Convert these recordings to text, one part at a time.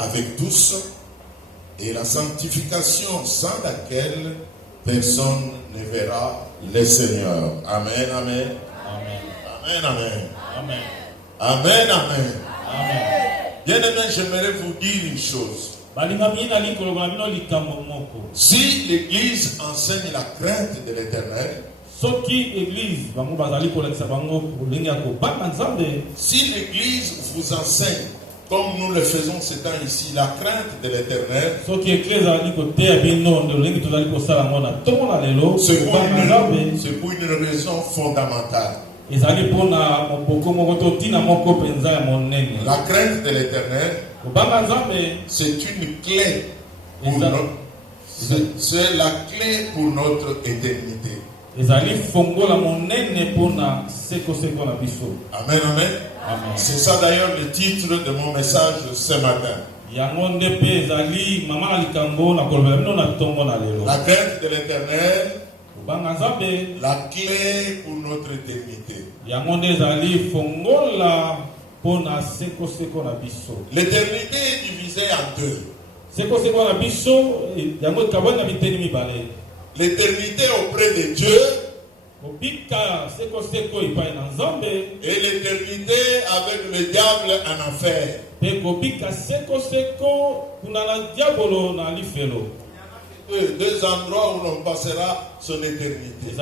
avec tous, et la sanctification sans laquelle personne ne verra le Seigneur. Amen, amen. Amen, amen. Amen. Amen, amen. Amen. Bien-aimé, j'aimerais vous dire une chose. Si l'Église enseigne la crainte de l'Éternel, si l'Église vous enseigne, comme nous le faisons ce temps ici, la crainte de l'Éternel, c'est pour une raison fondamentale. La crainte de l'Éternel, c'est une clé. C'est la clé pour notre éternité. Amen, amen. C'est ça d'ailleurs le titre de mon message ce matin. La crainte de l'Éternel, la clé pour notre éternité. L'éternité est divisée en deux. L'éternité auprès de Dieu et l'éternité avec le diable en enfer. Deux endroits où l'on passera son éternité. Où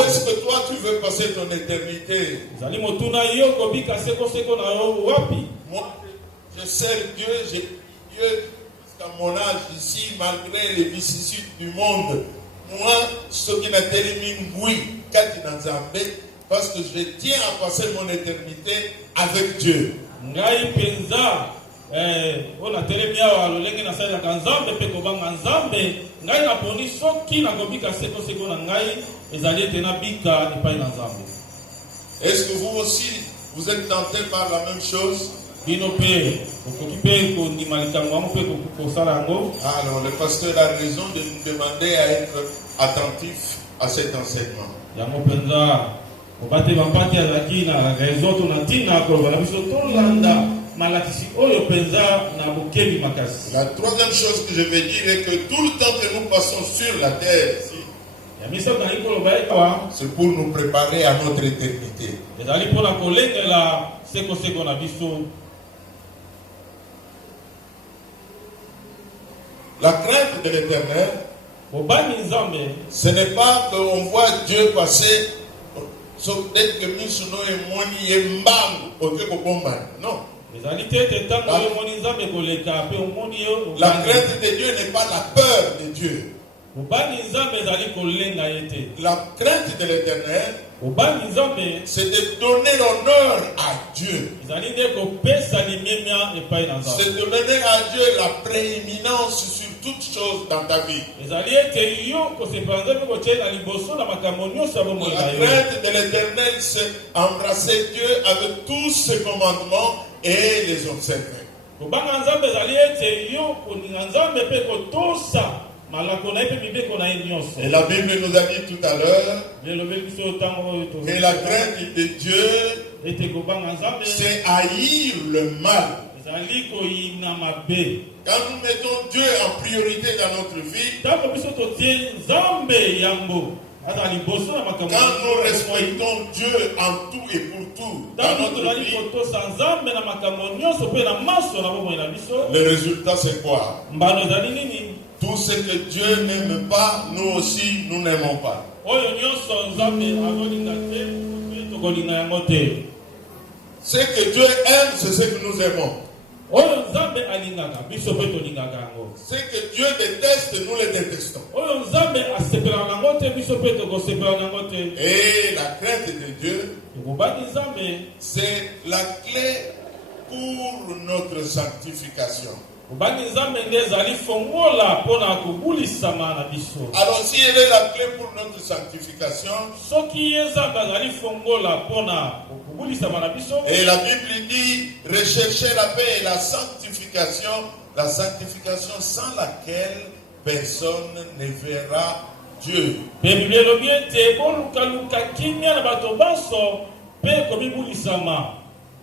est-ce que toi tu veux passer ton éternité? Moi, je sers Dieu, j'ai Dieu jusqu'à mon âge ici, malgré les vicissitudes du monde. Moi, ce qui n'a terminé parce que je tiens à passer mon éternité avec Dieu. On a télémia à l'oleng na salle kanzambe pe ko banga nzambe ngai na poni soki na kobika seko seko na ngai ezali tena bika epai na nzambe. Est-ce que vous aussi vous êtes tenté par la même chose? Alors le pasteur a raison de nous demander à être attentif à cet enseignement. La troisième chose que je vais dire est que tout le temps que nous passons sur la terre ici, c'est pour nous préparer à notre éternité. La crainte de l'Éternel, ce n'est pas qu'on voit Dieu passer. Non. La crainte de Dieu n'est pas la peur de Dieu. La crainte de l'Éternel, c'est de donner l'honneur à Dieu. C'est de donner à Dieu la prééminence sur toutes choses dans ta vie. La crainte de l'Éternel, c'est embrasser Dieu avec tous ses commandements et les observer. Et la Bible nous a dit tout à l'heure que la crainte de Dieu, c'est haïr le mal. Quand nous mettons Dieu en priorité dans notre vie, quand nous respectons Dieu en tout et pour tout dans notre vie, le résultat c'est quoi? Tout ce que Dieu n'aime pas, nous aussi nous n'aimons pas. Ce que Dieu aime, c'est ce que nous aimons. Ce que Dieu déteste, nous le détestons. Et la crainte de Dieu, c'est la clé pour notre sanctification. Alors si elle est la clé pour notre sanctification, et la Bible dit rechercher la paix et la sanctification sans laquelle personne ne verra Dieu.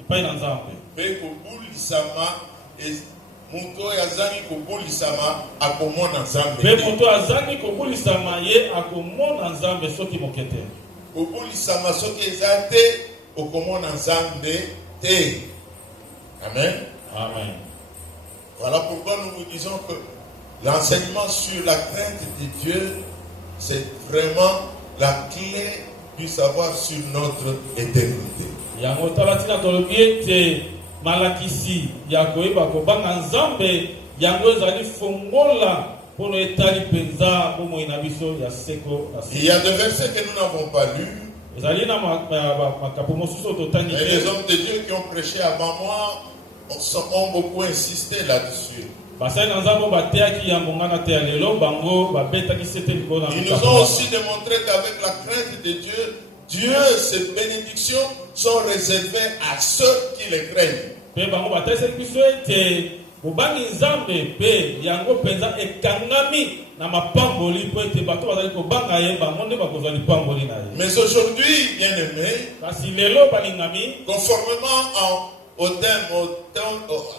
epai na nzambe mpe kobulisama moto azangi kobulisama akomona nzambe mpe moto azangi kobulisama ye akomona nzambe soki moke te. kobulisama soki eza te okomona nzambe te. Amen. Amen. Voilà pourquoi nous vous disons que l'enseignement sur la crainte de Dieu, c'est vraiment la clé du savoir sur notre éternité. Yango talatina tolobi ete malakisi ya koyeba kobanga nzambe yango ezali fongola pour etali penza bomoi na biso ya seko. Il y a des versets que nous n'avons pas lus. Et les hommes de Dieu qui ont prêché avant moi ont beaucoup insisté là-dessus. Ils nous ont aussi démontré qu'avec la crainte de Dieu, ses bénédictions sont réservées à ceux qui les craignent. Mais aujourd'hui, bien-aimés, conformément au thème,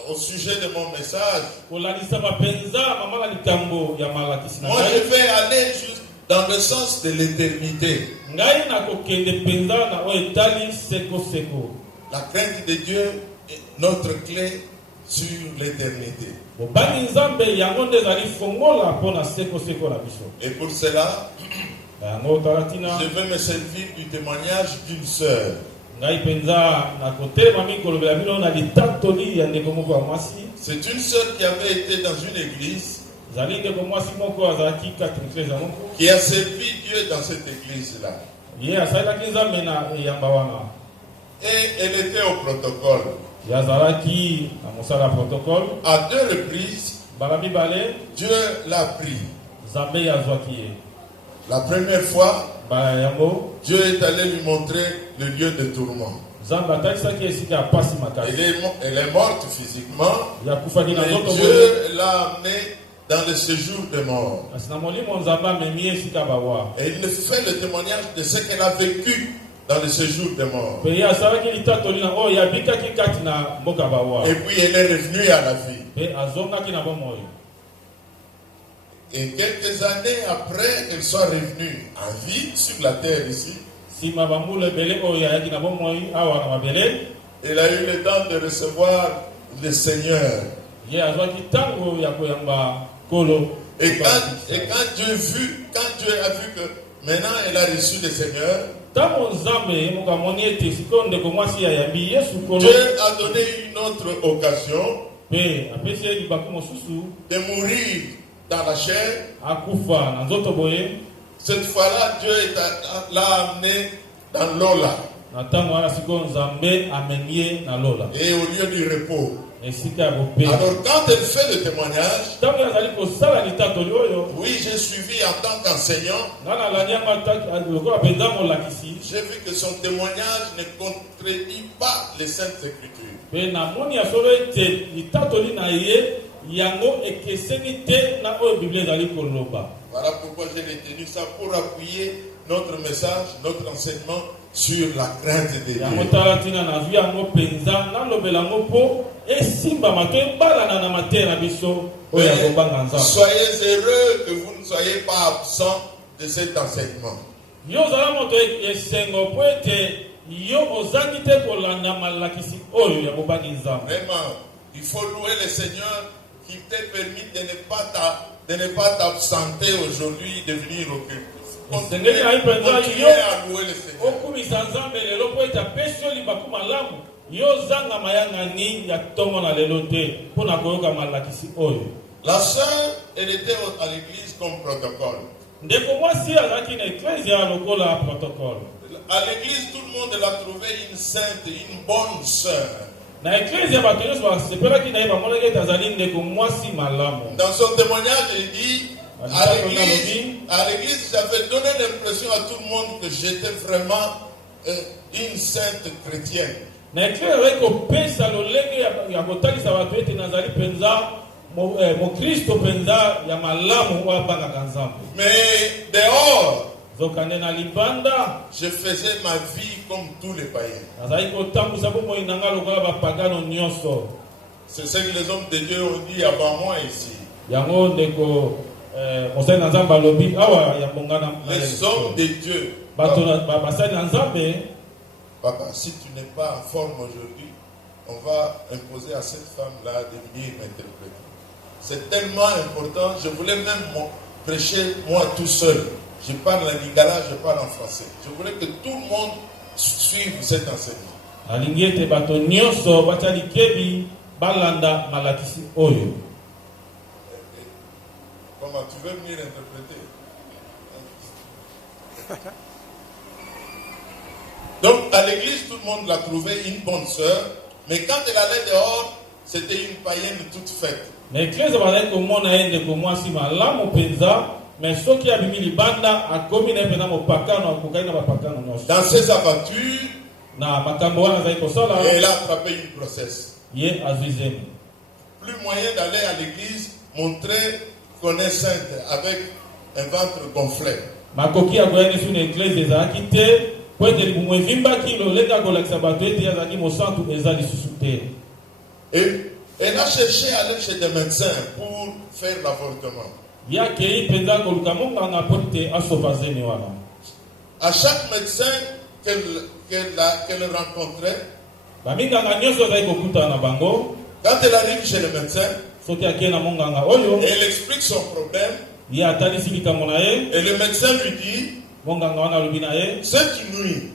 au sujet de mon message, moi je vais aller juste dans le sens de l'éternité. La crainte de Dieu est notre clé sur l'éternité. Et pour cela, je vais me servir du témoignage d'une sœur. C'est une sœur qui avait été dans une église, qui a servi Dieu dans cette église-là. Et elle était au protocole. À 2 reprises, Dieu l'a pris. La première fois, Dieu est allé lui montrer le lieu de tourment. Elle est morte physiquement, mais Dieu l'a amenée dans le séjour de mort. Et il fait le témoignage de ce qu'elle a vécu dans le séjour de mort. Et puis elle est revenue à la vie. Et quelques années après qu'elle soit revenue en vie sur la terre ici, elle a eu le temps de recevoir le Seigneur. Et quand Dieu a vu que maintenant elle a reçu le Seigneur, Dieu a donné une autre occasion de mourir dans la chair. Cette fois-là, Dieu l'a amené dans l'Ola. Et au lieu du repos. Alors quand elle fait le témoignage, oui, j'ai suivi en tant qu'enseignant, j'ai vu que son témoignage ne contredit pas les Saintes Écritures. Voilà pourquoi j'ai retenu ça pour appuyer notre message, notre enseignement sur la crainte de Dieu. Soyez heureux que vous ne soyez pas absent de cet enseignement. Vraiment, il faut louer le Seigneur qui t'a permis de ne pas t'absenter aujourd'hui, de venir au culte. Continuez à louer le Seigneur. La sœur, elle était à l'église comme protocole. À l'église, tout le monde l'a trouvé une sainte, une bonne sœur. Dans son témoignage, il dit, à l'église, j'avais donné l'impression à tout le monde que j'étais vraiment une sainte chrétienne. Mais dehors, Je faisais ma vie comme tous les païens. C'est ce que les hommes de Dieu ont dit avant moi ici. Les hommes de Dieu. Papa, si tu n'es pas en forme aujourd'hui, on va imposer à cette femme-là de venir m'interpréter. C'est tellement important. Je voulais même prêcher moi tout seul. Je parle en lingala, je parle en français. Je voulais que tout le monde suive cet enseignement. Comment tu veux venir interpréter? Donc à l'église, tout le monde l'a trouvée une bonne sœur, mais quand elle allait dehors, c'était une païenne toute faite. Dans ses aventures, elle a attrapé une grossesse. Plus moyen d'aller à l'église montrer qu'on est sainte avec un ventre gonflé. Et elle a cherché à aller chez des médecins pour faire l'avortement. À chaque médecin qu'elle rencontrait, quand elle arrive chez le médecin, elle explique son problème, et le médecin lui dit, cette nuit,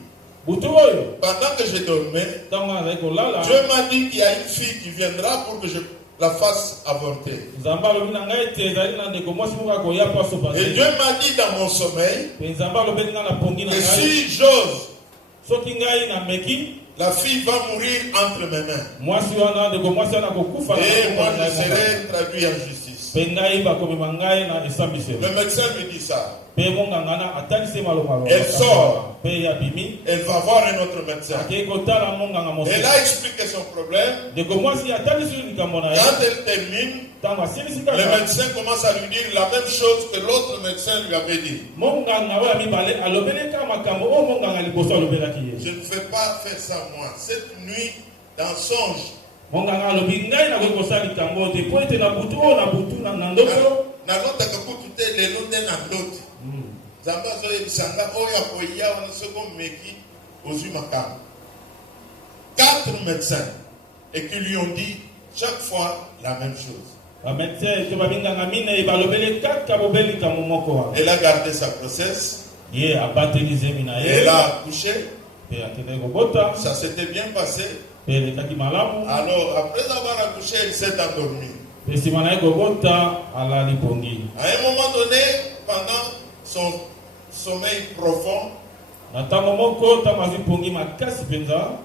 pendant que je dormais, Dieu m'a dit qu'il y a une fille qui viendra pour que je la fasse avorter. Et Dieu m'a dit dans mon sommeil que si j'ose, la fille va mourir entre mes mains. Et moi je serai traduit en justice. Le médecin lui dit ça. Elle sort. Elle va voir un autre médecin. Elle a expliqué son problème. Quand elle termine, le médecin commence à lui dire la même chose que l'autre médecin lui avait dit. Je ne vais pas faire ça moi. Cette nuit, dans songe, quatre médecins et qui lui ont dit chaque fois la même chose. Elle a gardé sa grossesse. Elle a accouché. Ça s'était bien passé. Alors après avoir accouché, elle s'est endormie. À un moment donné, pendant son sommeil profond,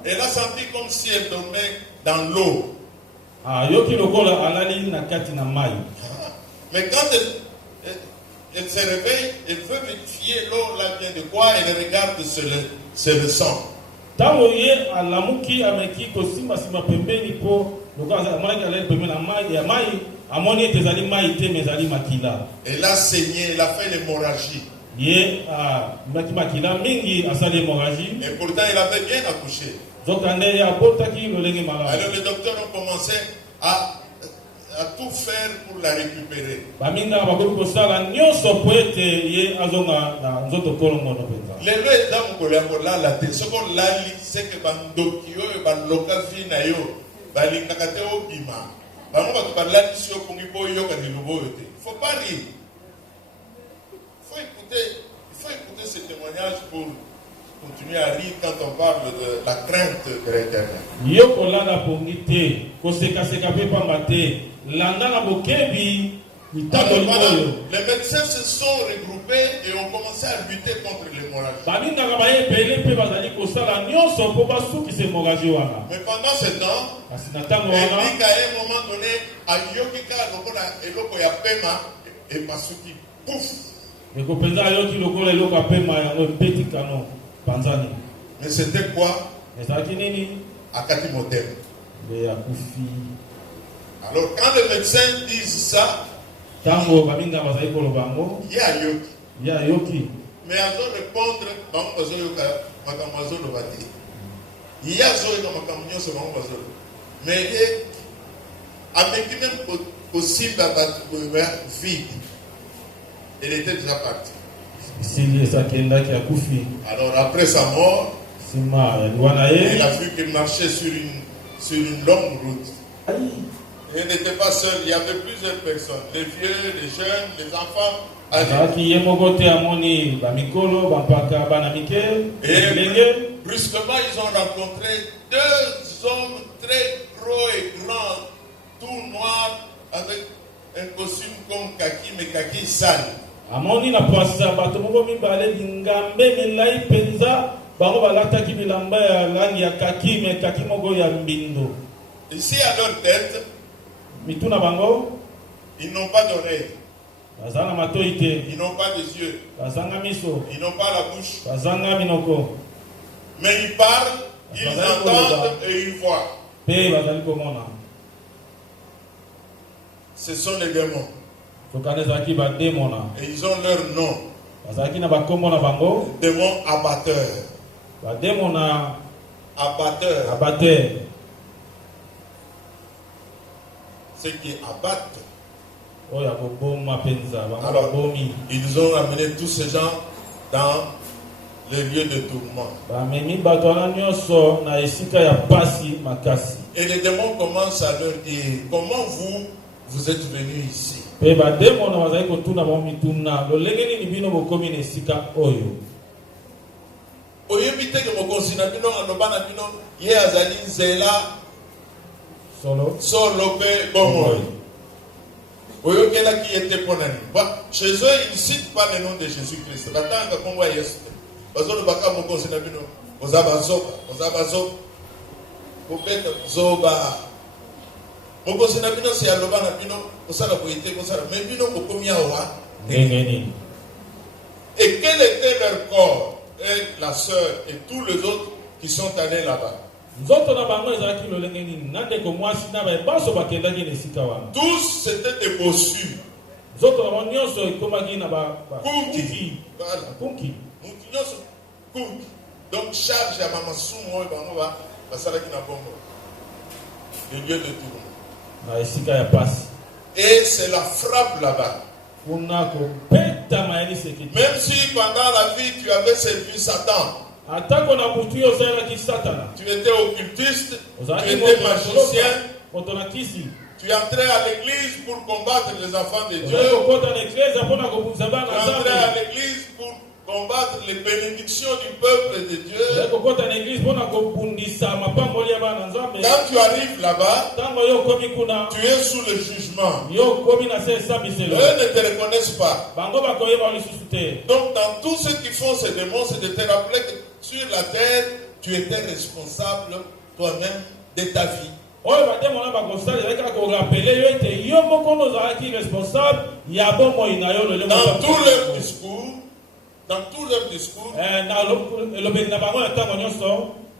elle a senti comme si elle dormait dans l'eau. Mais quand elle se réveille, elle veut vérifier l'eau là vient de quoi, elle regarde, c'est le sang. Elle a saigné, elle a fait l'hémorragie. Et pourtant elle avait bien accouché. Alors le docteur a commencé à tout faire pour la récupérer. Les ce qu'on l'a dit, c'est que bandokio et bandokafi na yo balingakate obima. Il ne faut pas rire. Il faut écouter ce témoignage pour continuer à rire quand on parle de la crainte de l'Éternel. Les médecins se sont regroupés et ont commencé à lutter contre l'hémorragie. Mais pendant ce temps, elle dit qu'à un moment donné, et Masuki, pouf. Mais c'était quoi? Akati Motem. Alors quand les médecins disent ça, il y a Yoki. mais à répondre, il y a mais avec même possible vide. Elle était déjà partie. Alors après sa mort, il a vu qu'il marchait sur une longue route. Il n'était pas seul, il y avait plusieurs personnes, les vieux, les jeunes, les enfants. Et brusquement, ils ont rencontré deux hommes très gros et grands, tout noirs, avec un costume comme kaki, mais kaki sale. Amoni na poasa bato moko mibale lingambe milai penza bango balataki bilamba ya langi ya kaki me kaki moko ya mbindo. Ici à leur tête, mituna bango, ils n'ont pas d'oreilles. Bazana matoite. Ils n'ont pas de yeux. Bazanga miso. Ils n'ont pas la bouche. Bazanga minoko. Mais ils parlent, ils entendent et ils voient. Pe bazali komona. Ce sont les démons. Et ils ont leur nom. Démon abatteur. Ceux qui abattent. Alors, ils ont amené tous ces gens dans les lieux de tourment. Et les démons commencent à leur dire, comment vous êtes venus ici? Chez eux, ils ne citent pas le nom de Jésus-Christ. Et quel était leur corps? Et la sœur et tous les autres qui sont allés là-bas. Tous c'était des bossus. Donc charge à maman Soumo et Banova, le lieu de tourment. Et c'est la frappe là-bas. Même si pendant la vie tu avais servi Satan, tu étais occultiste, tu étais magicien, tu entrais à l'église pour combattre les enfants de Dieu, tu entrais à l'église pour combattre les bénédictions du peuple de Dieu. Quand tu arrives là-bas, tu es sous le jugement. Eux ne te reconnaissent pas. Donc dans tout ce qu'ils font ces démons, c'est de te rappeler que sur la terre, tu étais responsable toi-même de ta vie. Dans tous leurs discours,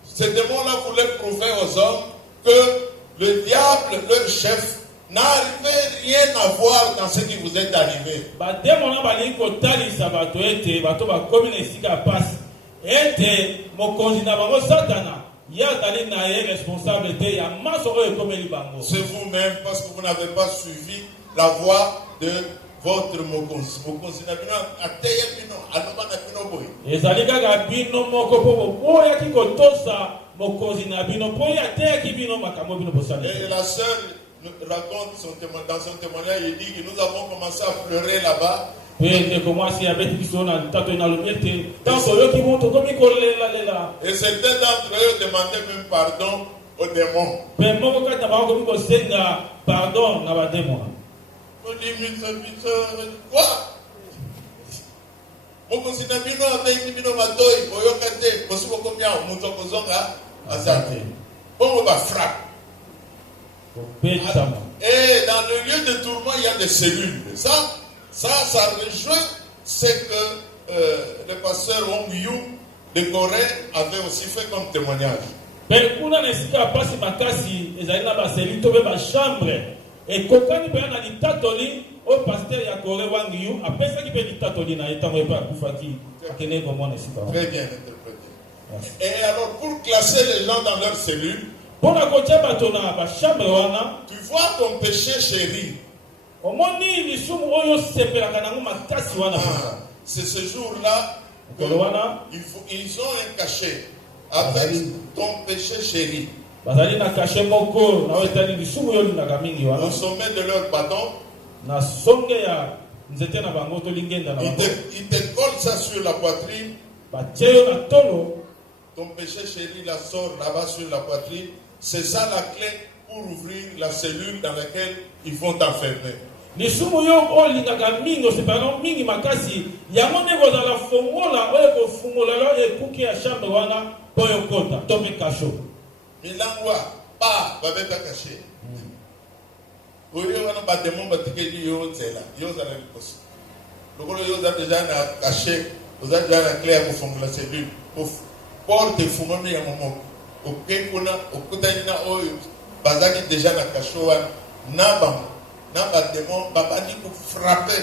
ces démons-là voulaient prouver aux hommes que le diable, leur chef, n'arrivait rien à voir dans ce qui vous est arrivé. C'est vous-même parce que vous n'avez pas suivi la voie de votre mokonzi. Mokonzi na bino ateya bino aloba na bino boy. Ezalika ga bino moko popo boya ki kotosa mokonzi na bino boya ateya ki bino makambo bino bosala. Et la sœur raconte dans son témoignage, il dit que nous avons commencé à pleurer là-bas. Et certains d'entre eux demandaient même pardon aux démons. On dit, quoi? Et dans le lieu de tourment, il y a des cellules. Ça rejoint ce que le pasteur Wong Yu de Corée avait aussi fait comme témoignage. au pasteur ya Kore Wangiyu après ça qui peut dire tatoli na etango pas kufaki akene ko mona sika. Très bien interprété. Et alors pour classer les gens dans leur cellule, pour la kotia batona ba chambre wana, tu vois ton péché chéri. Omoni lisumu oyo sepela kanangu makasi wana. C'est ce jour-là ils ont un cachet avec ton péché chéri. Au sommet de leur bâton, ils te collent ça sur la poitrine. Ton péché chéri la sort là-bas sur la poitrine. C'est ça la clé pour ouvrir la cellule dans laquelle ils vont t'enfermer. Lisumu yo olingaka mingo sepano mingi makasi yango ndeko za la fongola oyo ko fungola lo ekuki ya chambre wana boyo kota tombe kasho milangwa pa babeta caché oyo wana ba demon batikeli yo nzela yo za la likosi lokolo yo za déjà na caché oza déjà na clé ya ko fongola cellule porte fungome ya momo okekuna okutani na oyo bazaki déjà na kasho wana na ba démon babani pour frapper